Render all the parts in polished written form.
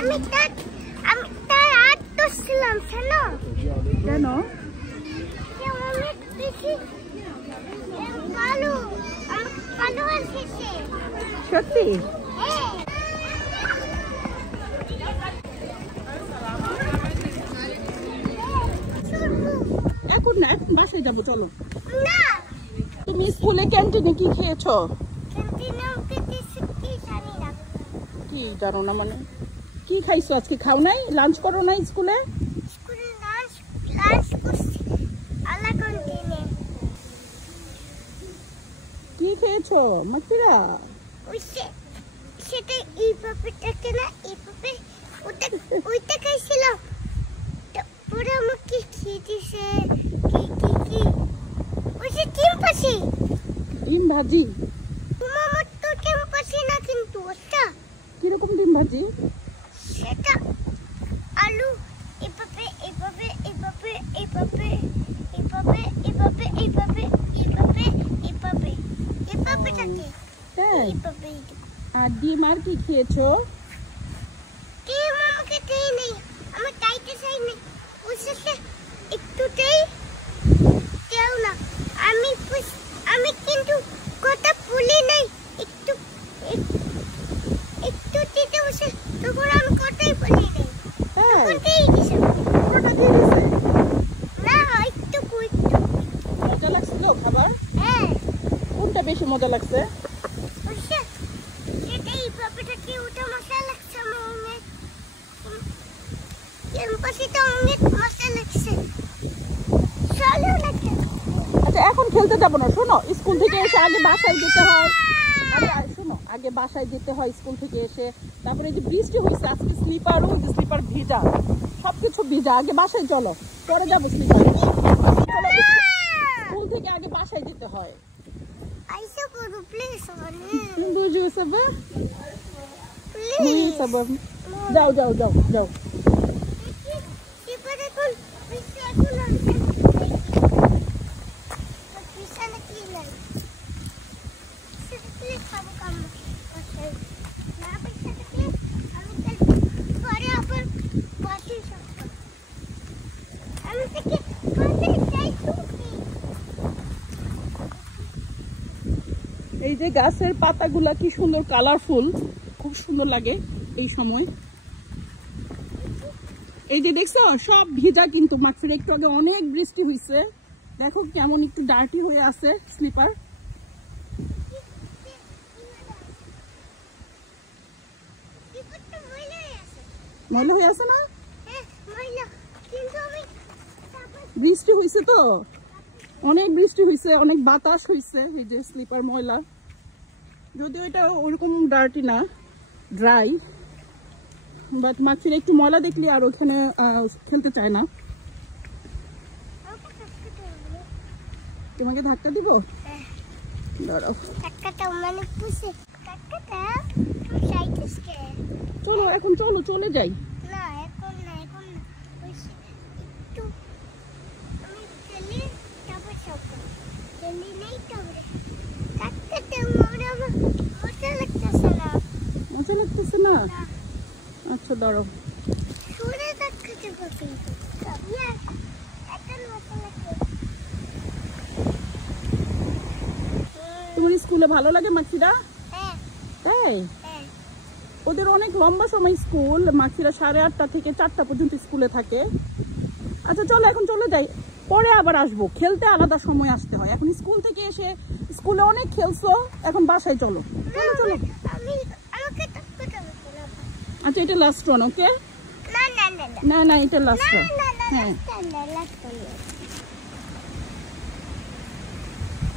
আমি তার আর তো ছিলাম শোনো কেন অনেক বেশি কালো কালো আছে সত্যি এখন না এখন বাসায় যাবো চলো না তুমি স্কুলে ক্যান্টিনে কি খেয়েছো কি জানো না মানে কি খাইছো আজকে খাও নাই লাঞ্চ করো নাই স্কুলে কি খেয়েছো মাতৃরা সেটা এই পাপড়িটাকে না এই পাপড়ি ওইটা খাইছিলাম পুরো আমাকে খেয়ে দিছে কি ওই যে ডিম ভাজি মামা তো ডিম ভাজি না কিন্তু ওটা কিরকম ডিম ভাজি সেটা আলু এভাবে থাকে আর ডিম আর কি খেয়েছো ডিম আমাকে দেই নেই আমি খাইতে চাই না ওসে একটুতেই দেও না আমি কিন্তু কথা ভুলি নাই একটু দিতে বসে তখন আমি কথাই বলি নাই তখন দিয়ে দিছে পুরোটা দিয়ে দিছে না একটু মজা লাগছিল খাবার হ্যাঁ কোনটা বেশি মজা লাগছে ওসে সেটাই পাপড়িটা কি ওটা মজা লাগছে অনেক এমপাসিটা অনেক মজা লাগছে চলো লাগছে আচ্ছা এখন খেলতে যাবো না শোনো স্কুল থেকে এসে আগে বাসায় যেতে হয় শোনো আগে বাসায় যেতে হয় স্কুল থেকে এসে তারপরে এই যে বৃষ্টি হয়েছে আজকে স্লিপার ভিজা সবকিছু ভিজা আগে বাসায় চলো পরে যাবো স্লিপার স্কুল থেকে আগে বাসায় যেতে হয় আইসা করো প্লিজ বুঝু সবে প্লিজ সবে যাও যাও যাও যাও এবারে কোন এখন পিছনে কি নাই সেটা খাবো কাম না পয়সা থাকলে আমি পরে আবার বাসে যাব আমি থেকে বাসে যাই এই যে গাছের পাতাগুলা কি সুন্দর কালারফুল খুব সুন্দর লাগে এই সময় এই যে দেখছো সব ভিজা কিন্তু মাগফির একটু আগে অনেক বৃষ্টি হয়েছে দেখো কেমন একটু ডার্টি হয়ে আছে স্লিপার ময়লা হয়ে আছে না বৃষ্টি হয়েছে তো অনেক বৃষ্টি হয়েছে অনেক বাতাস হয়েছে এই যে স্লিপার ময়লা যদিও এটা ওরকম ডার্টি না ড্রাই বাট মাগফির একটু ময়লা দেখলি আর ওখানে খেলতে চায় না তোমাকে ধাক্কা দিব দাঁড়াও চলো এখন চলো চলে যাই মজা লাগতেছে না আচ্ছা দাঁড়াও তোমার স্কুলে ভালো লাগে মাগফিরা তাই ওদের অনেক লম্বা সময় স্কুল মাগফিরা 8:30 থেকে 4টা পর্যন্ত স্কুলে থাকে আচ্ছা চলো এখন চলে যাই পরে আবার আসবো খেলতে আলাদা সময় আসতে হয় এখন স্কুল থেকে এসে স্কুলে অনেক খেলছো এখন বাসায় চলো চলো চলো আচ্ছা এটা লাস্ট ওয়ান ওকে না না এটা লাস্ট ওয়ান হ্যাঁ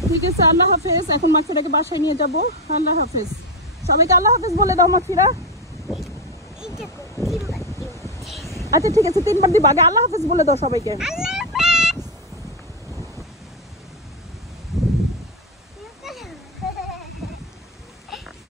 ঠিক আছে আল্লাহ হাফেজ এখন মাগফিরাকে বাসায় নিয়ে যাবো আল্লাহ হাফেজ সবাইকে আল্লাহ হাফেজ বলে দাও মাগফিরা আচ্ছা ঠিক আছে 3বার দিবা আগে আল্লাহ হাফেজ বলে দাও সবাইকে